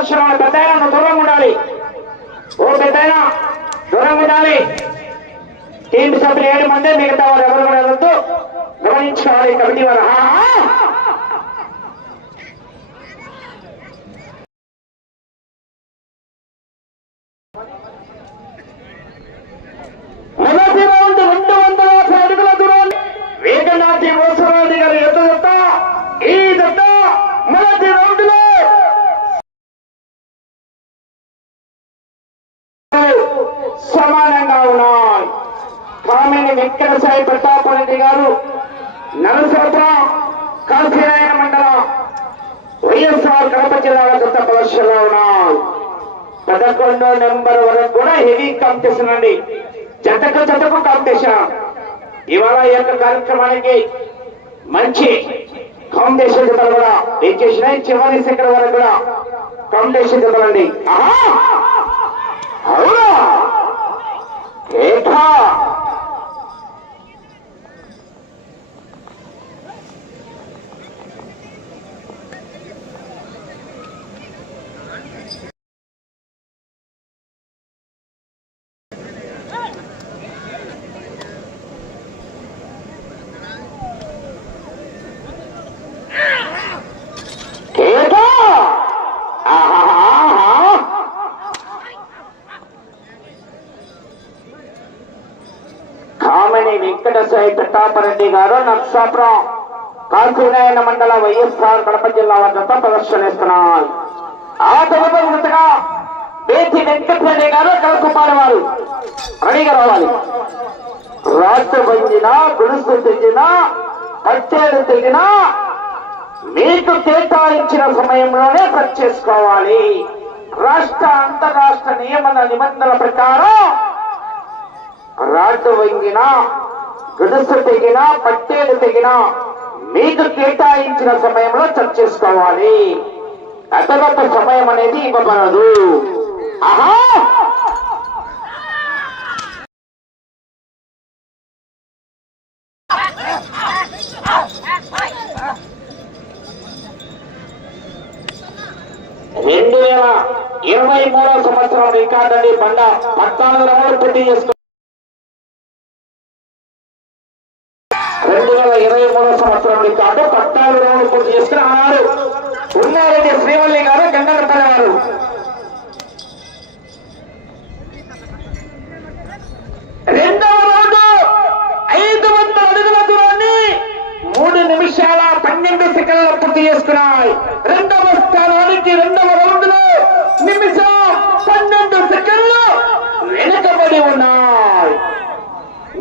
జతగా ప్రదర్శన పెద్దయిన దూరం ఉండాలి ఓ పెద్దయినా దూరం ఉండాలి టీం సభ్యులు ఏడు మంది మిగతా వారు ఎవరు కూడా వద్దు గమనించుకోవాలి కమిటీ వారు ఆహా! మొదటి రౌండ్ రెండు వందల యాభై అడుగుల దూరం వేగనాటి ఓసరాజు గారి ఎద్దు జత ఈ జత మొదటి రౌండ్లో సమానంగా ఉన్నాయి కామిని వెంకట సాయి ప్రతాపరెడ్డి గారు నరసాపురం కాశీనాయన మండలం వైఎస్ఆర్ కడప జిల్లా జత ప్రదర్శనలో ఉన్నాయి పదకొండో నెంబర్ వరకు కూడా హెవీ కాంపిటీషన్ అండి. జతకు జతకు కాంపిటీషన్. ఇవాళ ఈ యొక్క కార్యక్రమానికి మంచి కాంపిటీషన్ జతలు కూడా చేసినాయి చివరి సెకండ్ వరకు కూడా కాంపిటీషన్ జతలండి ఆహా! అవునా? ఏఠా ఏఠా ఆహాహా! కామిని వెంకటసాయి ప్రతాపరెడ్డి గారు నర్సాపురం కాశీనాయన మండల వైఎస్ఆర్ కడప జిల్లా వద్ద ప్రదర్శనిస్తున్నారు ఆ తర్వాత ముందుగా బేతి వెంకటరెడ్డి గారు కలకుమారి వారు. రెడీగా రావాలి. రాష్ట్ర పొందిన గురుసు తెగిన పట్టేడు తెగిన మీకు కేటాయించిన సమయంలోనే కట్ చేసుకోవాలి. రాష్ట్ర అంతరాష్ట్ర నియమన నిబంధనల ప్రకారం రాడ్డు వంగిన గుడుసు తెగినా పట్టేలు తెగిన మీకు కేటాయించిన సమయంలో చర్చించుకోవాలి అదనపు సమయం అనేది ఇవ్వబడదు. ఆహా! రెండు వేల ఇరవై మూడో సంవత్సరం రికార్డు అండి. బండ పద్నాలుగు రౌండ్లు పూర్తి చేసుకున్నారు రెండు వేల ఇరవై మూడో సంవత్సరం రికార్డు పట్టాలు పూర్తి చేసుకుని ఆనాడు ఉన్నారంటే శ్రీవల్లి గారు గంగరపల్లి వారు రెండవ రౌండ్ ఐదు వందల అడుగుల దూరాన్ని మూడు నిమిషాల పన్నెండు సెకండ్ల పూర్తి చేసుకున్నాయి. రెండవ స్థానానికి రెండవ రౌండ్లో నిమిషం పన్నెండు సెకండ్లు వెనుకబడి ఉన్నాయి.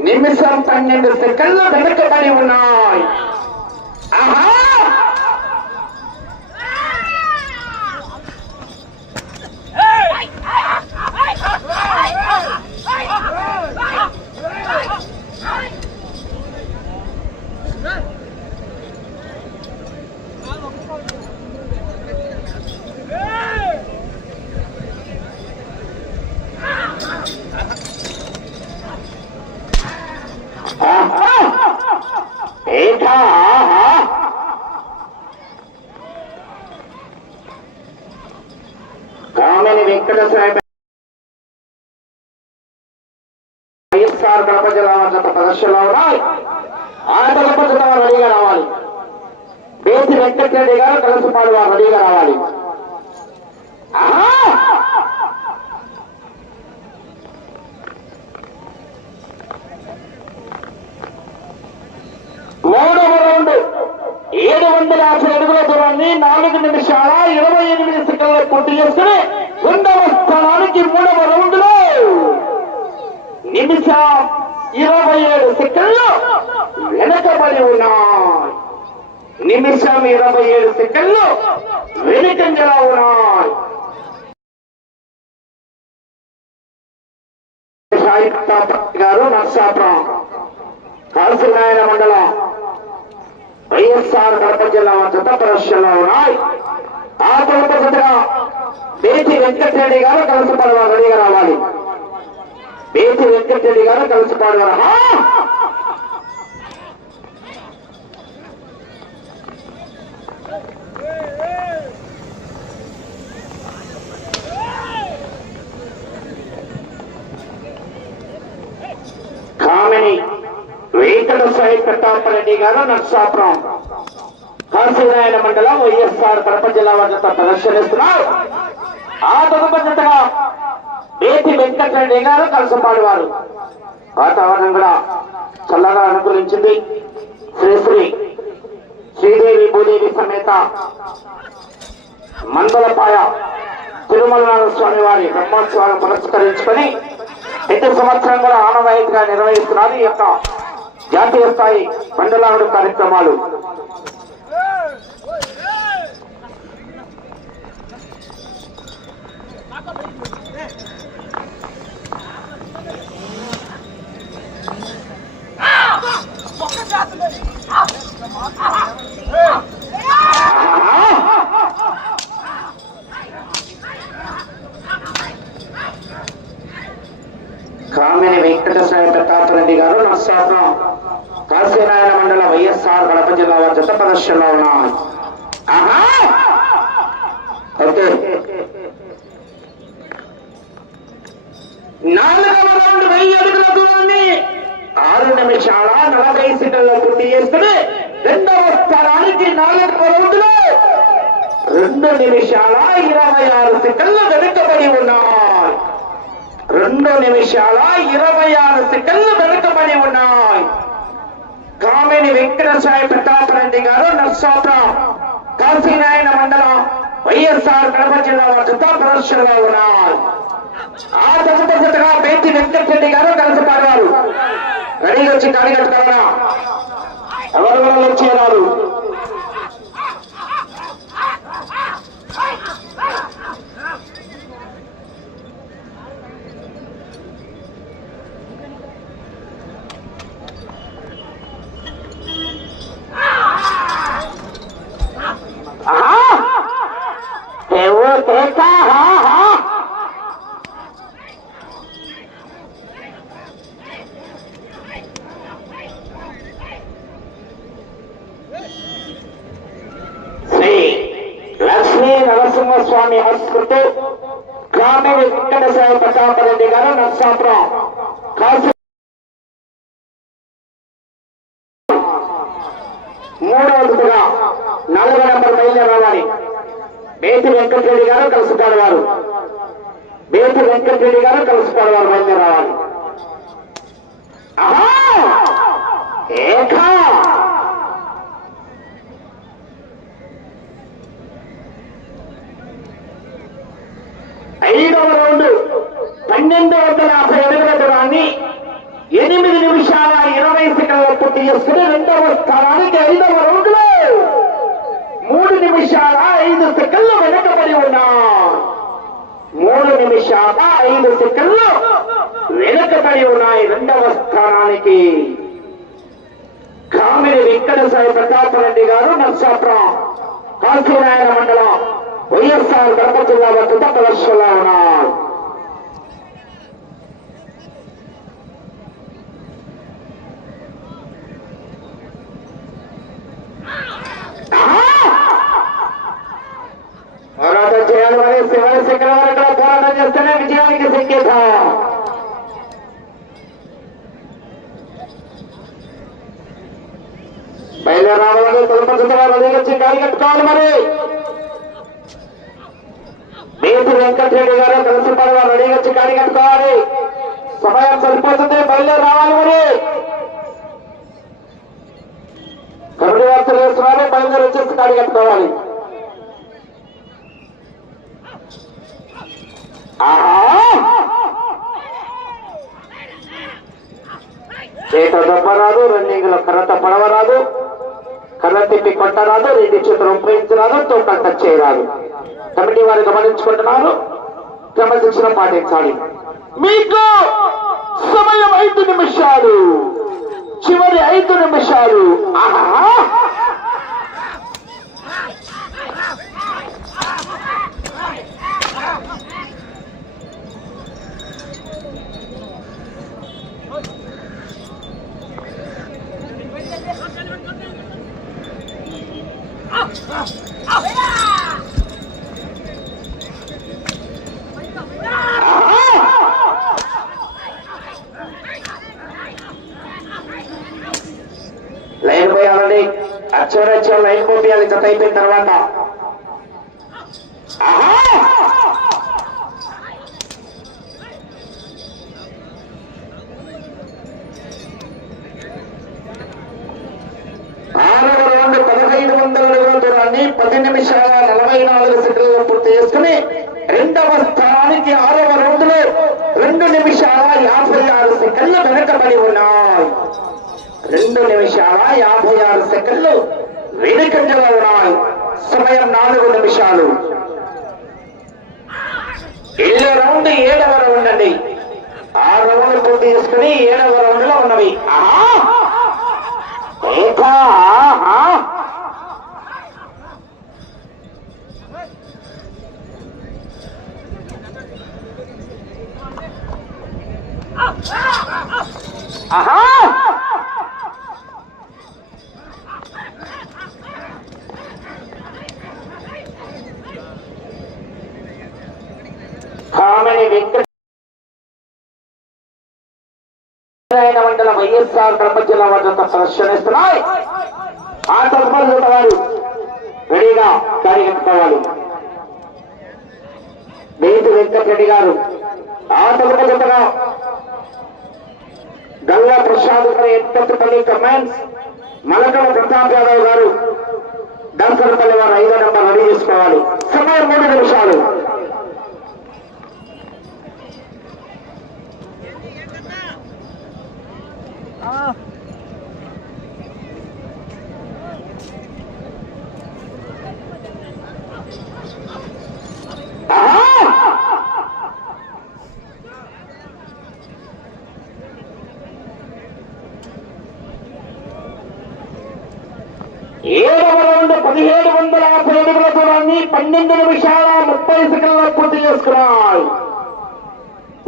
నిమిషం పన్నెండు సెకండ్లు వెనుకబడి ఉన్నాయి ఆహా ఆహా! ఏటా ఆహా! కామిని వెంకటేశ్వర వైఎస్ఆర్ కడప జిల్లా జత ప్రదర్శనలో ఉన్నాయి ఆ కడప జిల్లా వారు రెడీగా రావాలి బేసి వెంకటరెడ్డి గారు కలసపాడు వారు రెడీగా రావాలి ఆహా! మూడవ రౌండ్ ఏడు వందల యాభై అడుగుల దూరాన్ని నాలుగు నిమిషాల ఇరవై ఎనిమిది సెకండ్ల పూర్తి చేసుకుని రెండవ స్థానానికి మూడవ రౌండ్లో నిమిషం ఇరవై ఏడు సెకండ్లు వెనకబడి ఉన్నాయి నిమిషం ఇరవై ఏడు సెకండ్లు. వెనుకంజలా ఉన్నాయి. గారు నర్సాపురం కాల్సినాయన మండలం వైఎస్ఆర్ కడప జిల్లా జత పరీక్షలో ఉన్నాయి. ఆ తొలత జతగా బేటి వెంకటరెడ్డి గారు కలిసి వారు రెడీగా రావాలి. బేటి వెంకటరెడ్డి గారు కలిసి పడవారు ఆ! కామిని వెంకట సాయి ప్రతాపరెడ్డి నర్సాపురం. కాశీరాయణ మండలం వైఎస్ఆర్ కడప జిల్లా వద్ద ప్రదర్శనిస్తున్నారు. ఆ తదుపరిగా బేటి వెంకటరెడ్డి గారు కలసపాడు వారు వాతావరణం కూడా చల్లగా అనుకూలించింది. శ్రీశ్రీ శ్రీదేవి భూదేవి సమేత మందలపాయ తిరుమలనాథ స్వామి వారి బ్రహ్మోత్సవాలను పురస్కరించుకొని ప్రతి సంవత్సరం కూడా ఆనవాయితీగా నిర్వహిస్తున్నారు ఈ యొక్క జాతీయ స్థాయి మండలాడు కార్యక్రమాలు. కామిని వెంకటేశ్వర ప్రతాపరెడ్డి గారు నర్సాపురం కాశీనారాయణ మండల వైఎస్ఆర్ కడప జిల్లా వారి జత ప్రదర్శనలో ఉన్నారు ఆహా! ఓకే నాలుగవ రౌండ్ వెయ్యి అడుగుల దూరాన్ని ఆరు నిమిషాల నలభై సెకండ్ల పూర్తి చేసుకుని రెండవ స్థానానికి నాలుగవ రౌండ్లో రెండు నిమిషాల ఇరవై ఆరు సెకండ్లు వెనుకబడి ఉన్నాయి రెండు నిమిషాల ఇరవై ఆరు సెకండ్లు వెనుకబడి ఉన్నాయి కామిని వెంకటసాయి ప్రతాపరెడ్డి గారు నర్సాపురం కాశీనారాయణ మండలం వైఎస్ఆర్ కడప జిల్లా వద్ద ప్రదర్శనగా ఉన్నారు. ఆ తదుపరిగా బేతి వెంకటరెడ్డి గారు కలిసి పాడారు. రెడీగా వచ్చి కాడిగట్టుకోవాలా ఎవరు కూడా నరసింహస్వామి హాస్పిటల్ గ్రామీణ వెంకట సేవ ప్రతాపరెడ్డి గారు నర్సాపురం. కాశీ మూడవదిగా నాలుగో నెంబర్ బయలుదేరాలి బేతి వెంకటరెడ్డి గారు కలుసుకాడు వారు. బేతి వెంకటరెడ్డి గారు కలుసుకాడు వారు బయలుదేరాలి ఆహా! ఏకా ఐదవ రౌండ్ పన్నెండు వందల యాభై అడుగుల దూరాన్ని ఎనిమిది నిమిషాల ఇరవై సెకండ్ల పూర్తి చేసుకుని రెండవ స్థానానికి ఐదవ రౌండ్లో మూడు నిమిషాల ఐదు సెకండ్లు వెనకబడి ఉన్నా. మూడు నిమిషాల ఐదు సెకండ్లు వెనకబడి ఉన్నాయి రెండవ స్థానానికి. కామిరి వెంకట సాయి ప్రతాపరెడ్డి గారు నర్సాపురం కాశీనారాయణ మండలం వైఎస్ఆర్ కడప జిల్లా వద్ద ప్రదర్శనలో ఉన్నారు. బయలుదేరాలని తొలపరుచుతున్న వచ్చి గాలి కట్టుకోవాలి మరి. బేసి వెంకటరెడ్డి గారు కలిసి పడవారు రెడీ వచ్చి గాలి కట్టుకోవాలి. సమయం సరిపోతుంది బయలుదేరి రావాలి మరి. కరుడు వార్త వేస్తున్నారు బయలుదేరి వచ్చేసి గాలి కట్టుకోవాలి. చేత దెబ్బరాదు రన్నింగ్లో కర్రత పడవరాదు కళ్ళ తిప్పి కొట్టరాదు రెండు చేతులు ఉపయోగించరాదు తోట టచ్ చేయరాదు. కమిటీ వారు గమనించుకుంటున్నారు. క్రమశిక్షణ పాటించాలి. మీకు సమయం ఐదు నిమిషాలు. చివరి ఐదు నిమిషాలు. ఆహా! లైన్ పోయాలండి అచ్చవరచ్చ లైన్ పంపించాలి జత అయిపోయిన తర్వాత వందల అడుగుల దూరాన్ని పది నిమిషాల నలభై నాలుగు సెకండ్లు పూర్తి చేసుకుని రెండవ స్థానానికి ఆరవ రౌండ్లో రెండు నిమిషాల యాభై ఆరు సెకండ్లు వెనకబడి ఉన్నాయి రెండు నిమిషాల యాభై ఆరు సెకండ్లు వెనుకంజలో ఉన్నాయి సమయం నాలుగు నిమిషాలు. ఏడవ రౌండ్ ఏడవ రౌండ్ అండి. ఆ రౌండ్ పూర్తి చేసుకుని ఏడవ రౌండ్లో ఉన్నవి. ఆహా! ఆహా! ఆహా! నారాయణ మండలం వైఎస్ఆర్ కడప జిల్లా వద్ద ప్రదర్శనిస్తున్నాయి. ఆ తదుపరి జత వారు రెడీగా కార్యకర్తవాలి వెంకట్ రెడ్డి గారు ఆ తదుపరి గల్లా ప్రసాద్ గారి ఎత్తుపల్లి కమాండ్స్ మలకల ప్రతాప్ యాదవ్ గారు డాక్టర్పల్లి వారు ఐదో నెంబర్ రెడీ చేసుకోవాలి సమయం మూడు నిమిషాలు ఆహా! ఏడవ రౌండ్ పదిహేడు వందల యాభై అడుగుల దూరాన్ని నిమిషాల ముప్పై సెకండ్ల పూర్తి చేసుకున్నాయి.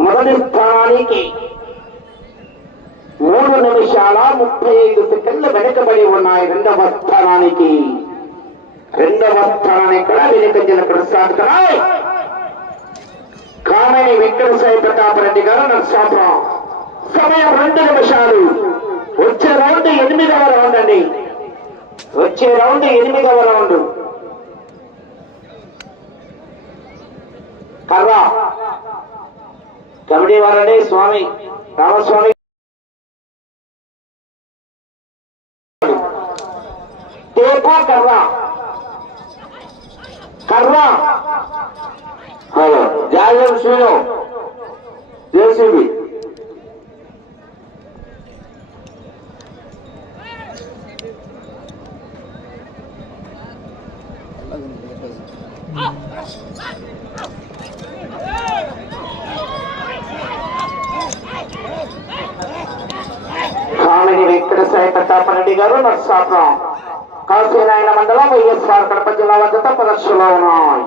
మొదటి స్థానానికి మూడు నిమిషాల ముప్పై ఐదు సెకండ్లు వెనుకబడి ఉన్నాయి రెండవ స్థానానికి. రెండవ స్థానానికి కూడా వెనుకంజన కొనసాగుతున్నాయి. కామని వెంకట సాయి ప్రతాప్ రెడ్డి గారు నర్సాపురం సమయం రెండు నిమిషాలు. వచ్చే రౌండ్ ఎనిమిదవ రౌండ్ అండి. వచ్చే రౌండ్ ఎనిమిదవ రౌండ్. కర్ర. కమిటీ వారండి స్వామి రామస్వామి. టేపా కర్ర. కర్ర. హలో జాగ్రత్త సూయం జేసీబీ కామిని వెంకట సాయి ప్రతాపరెడ్డి గారు నర్సాపురం కాశీనాయన మండలం వైఎస్ఆర్ కడప జిల్లా వద్ద ప్రదర్శనలో ఉన్నాయి.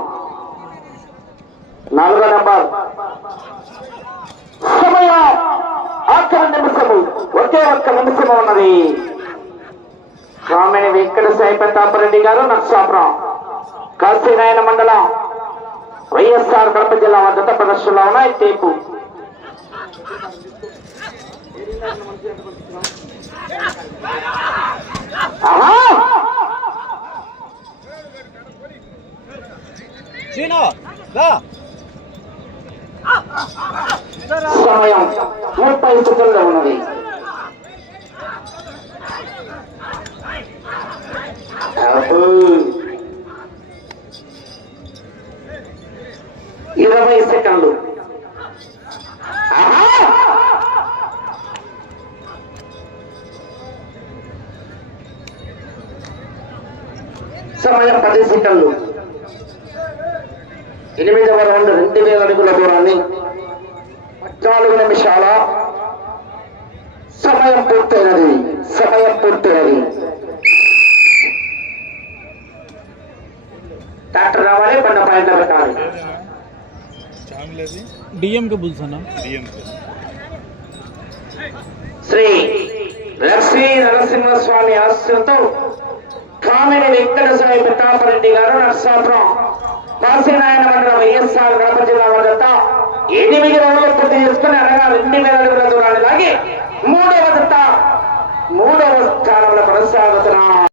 నాలుగో నెంబర్. సమయం. ఆఖరి నిమిషము. ఒకే ఒక్క నిమిషము ఉన్నది. కామిని వెంకట సాయి ప్రతాపరెడ్డి గారు నర్సాపురం కాశీనాయన మండలం వైఎస్ఆర్ కడప జిల్లా వద్ద ప్రదర్శనలో ఉన్నాయి. టేపు. ఆహా! సీను సమయం ముప్పై సెకండ్లు ఉన్నది. ఇరవై సెకండ్లు. సమయం పది సెకండ్లు ఎనిమిదవ రౌండ్ రెండు వేల అడుగుల దూరాన్ని పద్నాలుగు నిమిషాల సమయం పూర్తయినది. సమయం పూర్తయినది. డాక్టర్ రావాలి పన్న పాయింట్ పెట్టాలి. డిఎంకే శ్రీ లక్ష్మీ నరసింహస్వామి ఆశయంతో కామిని వెంకట సాయి ప్రతాపరెడ్డి గారు నర్సాపురం కాశీనాయన మండలం వైఎస్ఆర్ కడప జిల్లా వద్ద ఎనిమిది రోజులు పూర్తి చేసుకుని అనగా రెండు వేల అడుగుల దూరాన్ని లాగి మూడవ జత మూడవ స్థానంలో కొనసాగుతున్నారు